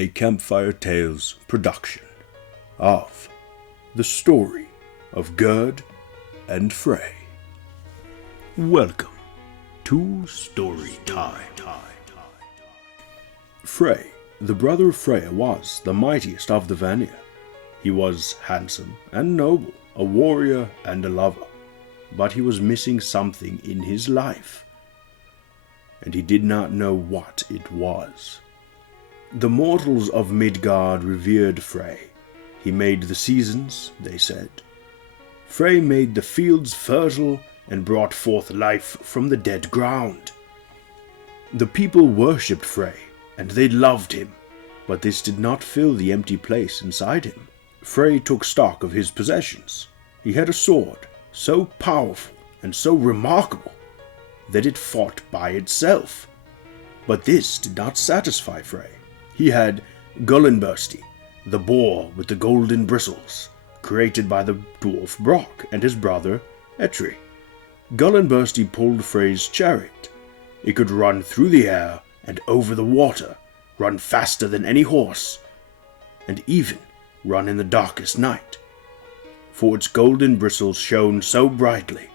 a Campfire Tales production of the story of Gerd and Frey. Welcome to Story Time. Frey, the brother of Freya, was the mightiest of the Vanir. He was handsome and noble, a warrior and a lover, but he was missing something in his life, and he did not know what it was. The mortals of Midgard revered Frey. He made the seasons, they said. Frey made the fields fertile and brought forth life from the dead ground. The people worshipped Frey, and they loved him, but this did not fill the empty place inside him. Frey took stock of his possessions. He had a sword so powerful and so remarkable that it fought by itself. But this did not satisfy Frey. He had Gullinbursti, the boar with the golden bristles, created by the dwarf Brock and his brother Etri. Gullinbursti pulled Frey's chariot. It could run through the air and over the water, run faster than any horse, and even run in the darkest night, for its golden bristles shone so brightly.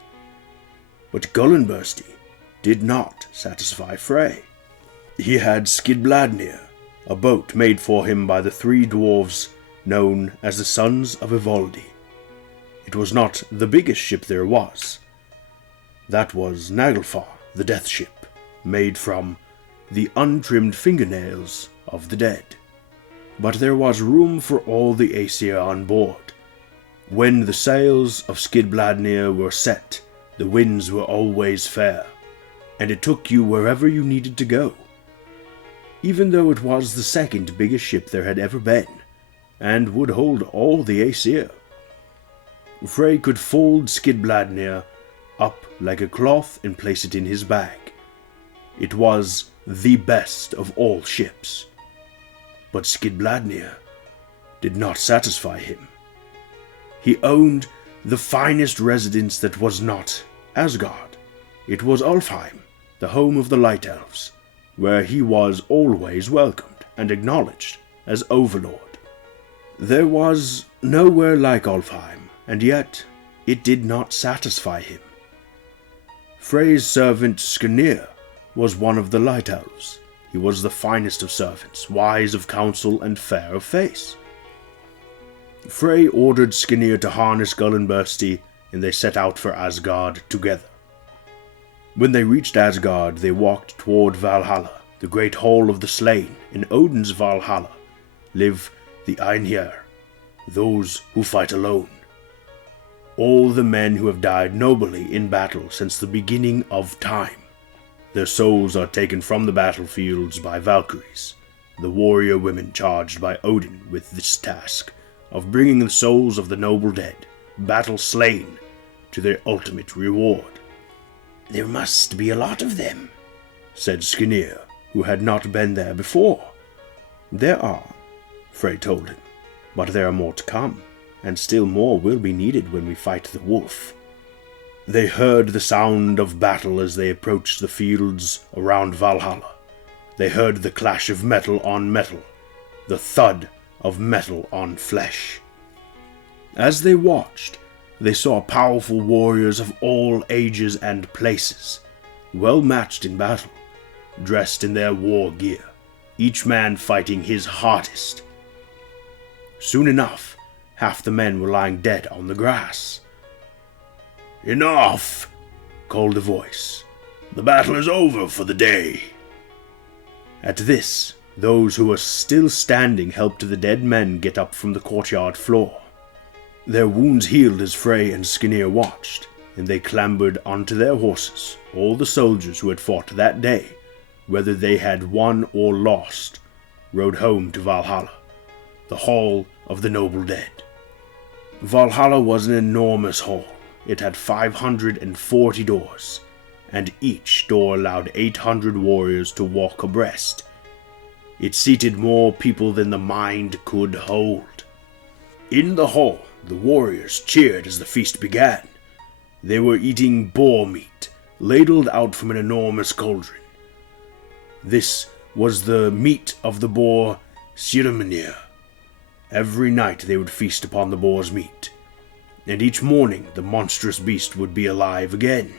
But Gullinbursti did not satisfy Frey. He had Skidbladnir, a boat made for him by the three dwarves known as the Sons of Ivaldi. It was not the biggest ship there was. That was Naglfar, the death ship, made from the untrimmed fingernails of the dead. But there was room for all the Aesir on board. When the sails of Skidbladnir were set, the winds were always fair, and it took you wherever you needed to go. Even though it was the second biggest ship there had ever been, and would hold all the Aesir. Frey could fold Skidbladnir up like a cloth and place it in his bag. It was the best of all ships. But Skidbladnir did not satisfy him. He owned the finest residence that was not Asgard. It was Alfheim, the home of the Light Elves, where he was always welcomed and acknowledged as overlord. There was nowhere like Alfheim, and yet it did not satisfy him. Frey's servant Skirnir was one of the Light Elves. He was the finest of servants, wise of counsel and fair of face. Frey ordered Skirnir to harness Gullinbursti, and they set out for Asgard together. When they reached Asgard, they walked toward Valhalla, the great hall of the slain. In Odin's Valhalla live the Einhir, those who fight alone. All the men who have died nobly in battle since the beginning of time. Their souls are taken from the battlefields by Valkyries, the warrior women charged by Odin with this task of bringing the souls of the noble dead, battle slain, to their ultimate reward. "There must be a lot of them," said Skirnir, who had not been there before. "There are," Frey told him, "but there are more to come, and still more will be needed when we fight the wolf." They heard the sound of battle as they approached the fields around Valhalla. They heard the clash of metal on metal, the thud of metal on flesh. As they watched, they saw powerful warriors of all ages and places, well matched in battle, dressed in their war gear, each man fighting his hardest. Soon enough, half the men were lying dead on the grass. "Enough!" called a voice. "The battle is over for the day." At this, those who were still standing helped the dead men get up from the courtyard floor. Their wounds healed as Frey and Skirnir watched, and they clambered onto their horses. All the soldiers who had fought that day, whether they had won or lost, rode home to Valhalla, the hall of the noble dead. Valhalla was an enormous hall. It had 540 doors, and each door allowed 800 warriors to walk abreast. It seated more people than the mind could hold. In the hall, the warriors cheered as the feast began. They were eating boar meat, ladled out from an enormous cauldron. This was the meat of the boar Sirmenir. Every night they would feast upon the boar's meat, and each morning the monstrous beast would be alive again,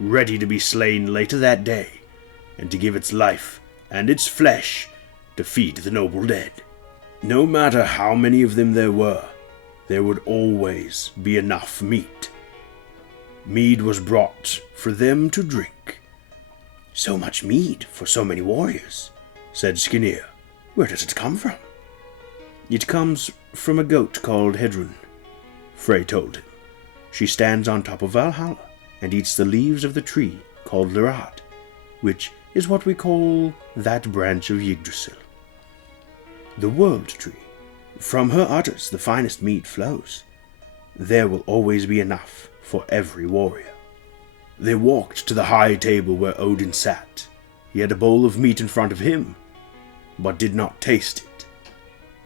ready to be slain later that day, and to give its life and its flesh to feed the noble dead. No matter how many of them there were, there would always be enough meat. Mead was brought for them to drink. "So much mead for so many warriors," said Skirnir. "Where does it come from?" "It comes from a goat called Hedrun," Frey told him. "She stands on top of Valhalla and eats the leaves of the tree called Lirad, which is what we call that branch of Yggdrasil. The world tree. From her udders the finest mead flows. There will always be enough for every warrior." They walked to the high table where Odin sat. He had a bowl of meat in front of him, but did not taste it.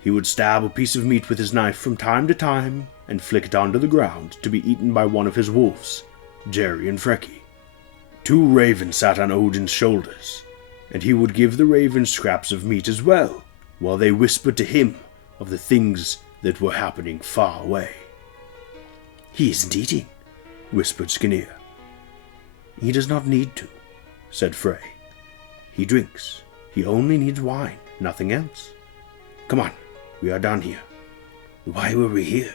He would stab a piece of meat with his knife from time to time and flick it onto the ground to be eaten by one of his wolves, Jerry and Freki. 2 ravens sat on Odin's shoulders, and he would give the ravens scraps of meat as well, while they whispered to him of the things that were happening far away. "He isn't eating," whispered Skirnir. "He does not need to," said Frey. "He drinks. He only needs wine, nothing else. Come on, we are done here." "Why were we here?"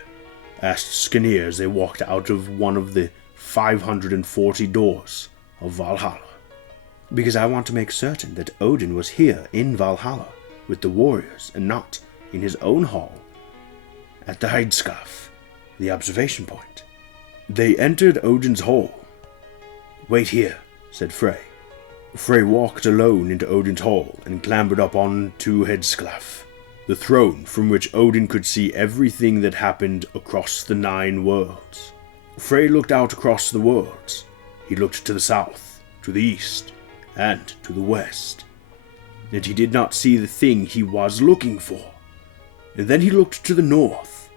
asked Skirnir as they walked out of one of the 540 doors of Valhalla. "Because I want to make certain that Odin was here in Valhalla with the warriors and not in his own hall at the Heidskaf, the observation point." They entered Odin's hall. "Wait here," said Frey. Frey walked alone into Odin's hall and clambered up onto Hedsklaf, the throne from which Odin could see everything that happened across the 9 worlds. Frey looked out across the worlds. He looked to the south, to the east, and to the west. And he did not see the thing he was looking for. And then he looked to the north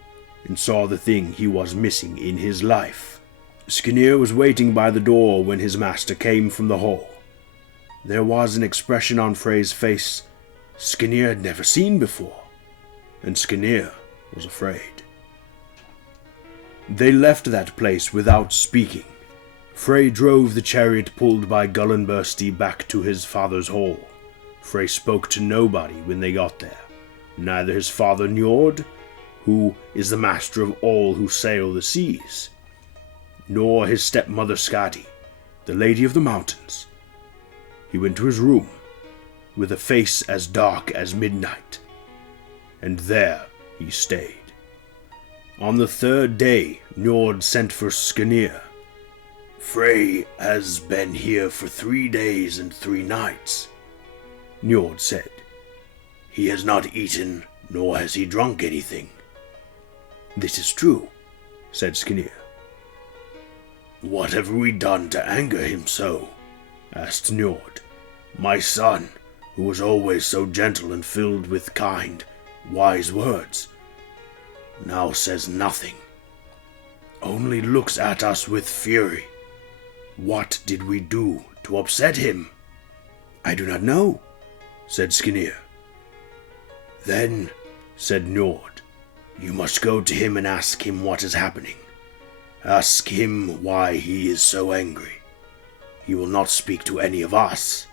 and saw the thing he was missing in his life. Skirnir was waiting by the door when his master came from the hall. There was an expression on Frey's face Skirnir had never seen before, and Skirnir was afraid. They left that place without speaking. Frey drove the chariot pulled by Gullinbursti back to his father's hall. Frey spoke to nobody when they got there, neither his father Njord, who is the master of all who sail the seas, nor his stepmother Skadi, the lady of the mountains. He went to his room, with a face as dark as midnight, and there he stayed. On the 3rd day, Njord sent for Skirnir. "Frey has been here for 3 days and 3 nights, Njord said. "He has not eaten, nor has he drunk anything." "This is true," said Skirnir. "What have we done to anger him so?" asked Njord. "My son, who was always so gentle and filled with kind, wise words, now says nothing, only looks at us with fury. What did we do to upset him?" "I do not know," said Skirnir. "Then," said Njord, "you must go to him and ask him what is happening. Ask him why he is so angry. He will not speak to any of us."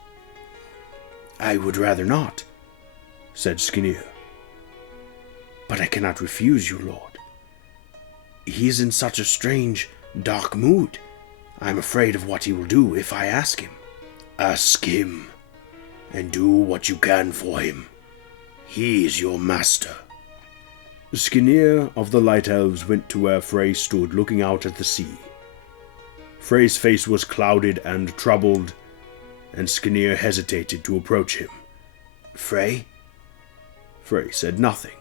"I would rather not," said Skirnir. "But I cannot refuse you, Lord. He is in such a strange, dark mood. I am afraid of what he will do if I ask him." "Ask him, and do what you can for him. He is your master." Skirnir of the Light Elves went to where Frey stood looking out at the sea. Frey's face was clouded and troubled, and Skirnir hesitated to approach him. "Frey?" Frey said nothing.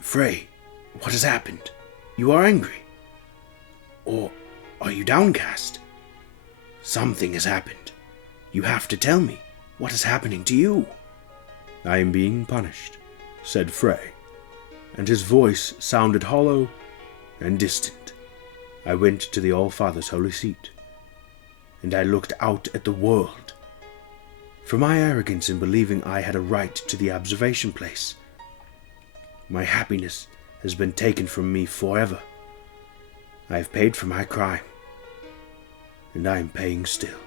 "Frey, what has happened? You are angry. Or are you downcast? Something has happened. You have to tell me what is happening to you." "I am being punished," said Frey, and his voice sounded hollow and distant. "I went to the All-Father's holy seat, and I looked out at the world. For my arrogance in believing I had a right to the observation place, My happiness has been taken from me forever. I have paid for my crime, and I am paying still."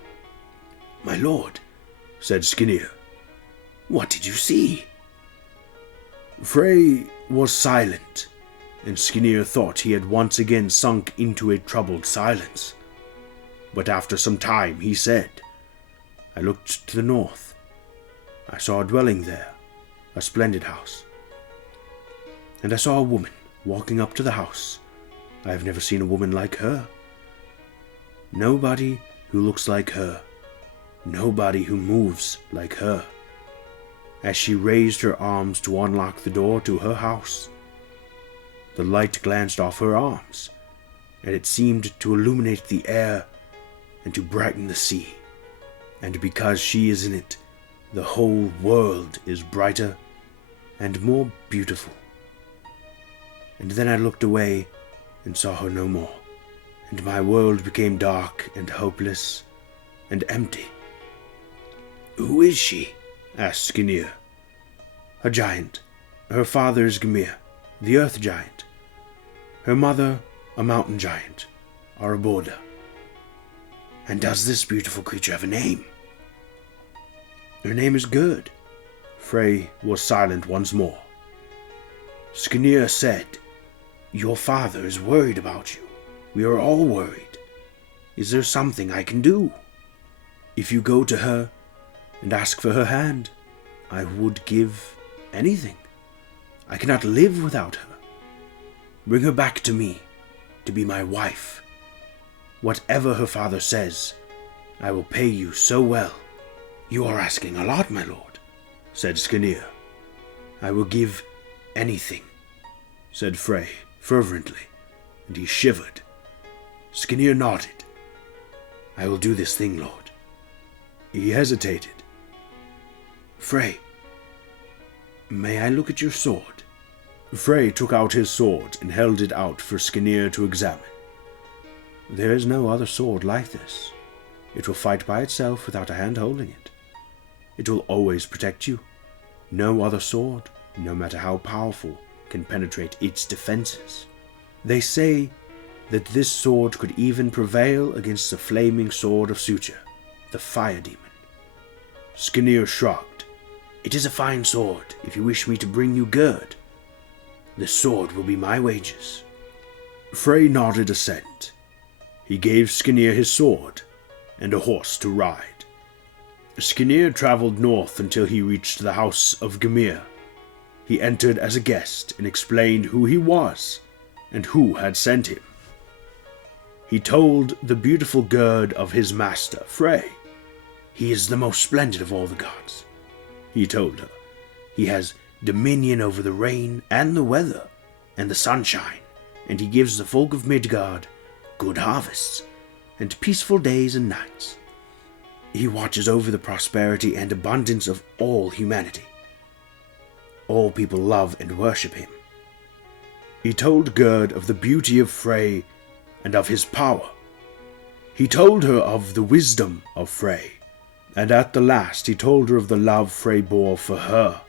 "My lord," said Skirnir, "what did you see?" Frey was silent, and Skirnir thought he had once again sunk into a troubled silence. But after some time he said, "I looked to the north. I saw a dwelling there, a splendid house. And I saw a woman walking up to the house. I have never seen a woman like her. Nobody who looks like her. Nobody who moves like her." As she raised her arms to unlock the door to her house, the light glanced off her arms, and it seemed to illuminate the air and to brighten the sea. And because she is in it, the whole world is brighter and more beautiful. And then I looked away and saw her no more, and my world became dark and hopeless and empty. "Who is she?" asked Skirnir. "A giant. Her father is Gymir, the earth giant. Her mother, a mountain giant, Araborda." "And does this beautiful creature have a name?" "Her name is Gerd." Frey was silent once more. Skirnir said, "Your father is worried about you. We are all worried. Is there something I can do? If you go to her and ask for her hand, I would give anything. I cannot live without her. Bring her back to me, to be my wife. Whatever her father says, I will pay you so well." "You are asking a lot, my lord," said Skirnir. "I will give anything," said Frey fervently, and he shivered. Skirnir nodded. "I will do this thing, lord." He hesitated. "Frey, may I look at your sword?" Frey took out his sword and held it out for Skirnir to examine. "There is no other sword like this. It will fight by itself without a hand holding it. It will always protect you. No other sword, no matter how powerful, can penetrate its defenses. They say that this sword could even prevail against the flaming sword of Suture, the fire demon." Skirnir shrugged. "It is a fine sword if you wish me to bring you Gerd. This sword will be my wages." Frey nodded assent. He gave Skirnir his sword and a horse to ride. Skirnir traveled north until he reached the house of Gymir. He entered as a guest and explained who he was and who had sent him. He told the beautiful Gerd of his master, Frey. "He is the most splendid of all the gods," he told her. "He has dominion over the rain and the weather and the sunshine, and he gives the folk of Midgard good harvests and peaceful days and nights. He watches over the prosperity and abundance of all humanity. All people love and worship him." He told Gerd of the beauty of Frey and of his power. He told her of the wisdom of Frey, and at the last he told her of the love Frey bore for her,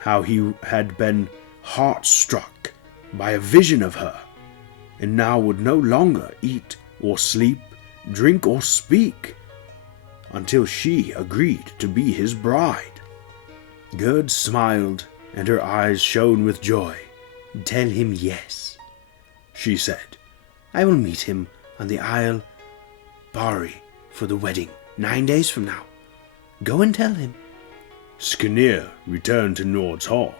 how he had been heart-struck by a vision of her, and now would no longer eat or sleep, drink or speak, until she agreed to be his bride. Gerd smiled, and her eyes shone with joy. "Tell him yes," she said. "I will meet him on the Isle Bari for the wedding 9 days from now. Go and tell him." Skirnir returned to Nord's hall.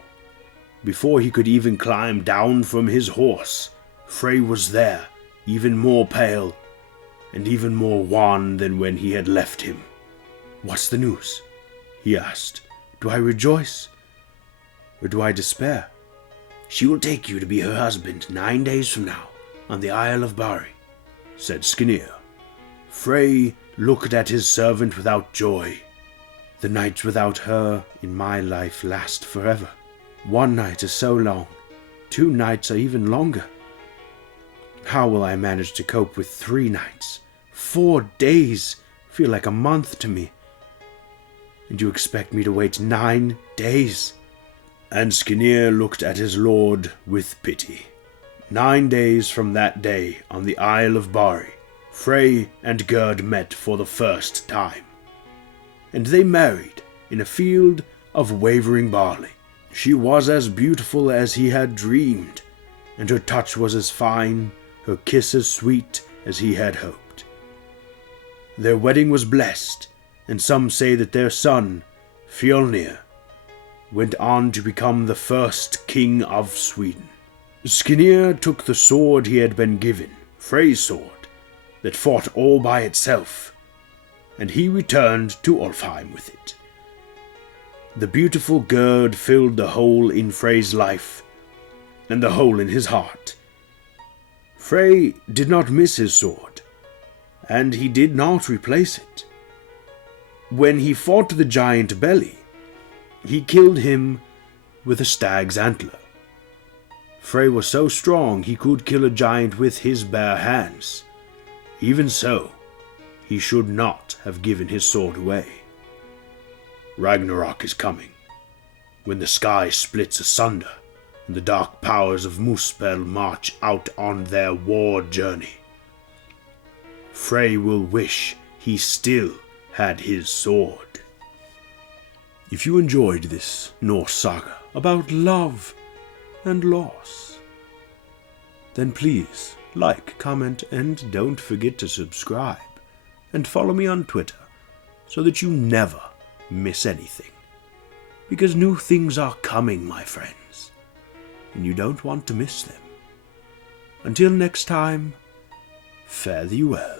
Before he could even climb down from his horse, Frey was there, even more pale and even more wan than when he had left him. "What's the news?" he asked. "Do I rejoice, or do I despair?" "She will take you to be her husband 9 days from now on the Isle of Bari," said Skirnir. Frey looked at his servant without joy. "The nights without her in my life last forever. 1 night is so long, 2 nights are even longer. How will I manage to cope with 3 nights? 4 days feel like a month to me. And you expect me to wait 9 days? And Skirnir looked at his lord with pity. 9 days from that day, on the Isle of Bari, Frey and Gerd met for the first time. And they married in a field of wavering barley. She was as beautiful as he had dreamed, and her touch was as fine, her kiss as sweet as he had hoped. Their wedding was blessed, and some say that their son, Fjolnir, went on to become the first king of Sweden. Skirnir took the sword he had been given, Frey's sword, that fought all by itself, and he returned to Ulfheim with it. The beautiful Gerd filled the hole in Frey's life, and the hole in his heart. Frey did not miss his sword, and he did not replace it. When he fought the giant Belly, he killed him with a stag's antler. Frey was so strong he could kill a giant with his bare hands. Even so, he should not have given his sword away. Ragnarok is coming, when the sky splits asunder and the dark powers of Muspel march out on their war journey. Frey will wish he still had his sword. If you enjoyed this Norse saga about love and loss, then please like, comment, and don't forget to subscribe, and follow me on Twitter so that you never miss anything. Because new things are coming, my friends, and you don't want to miss them. Until next time, fare thee well.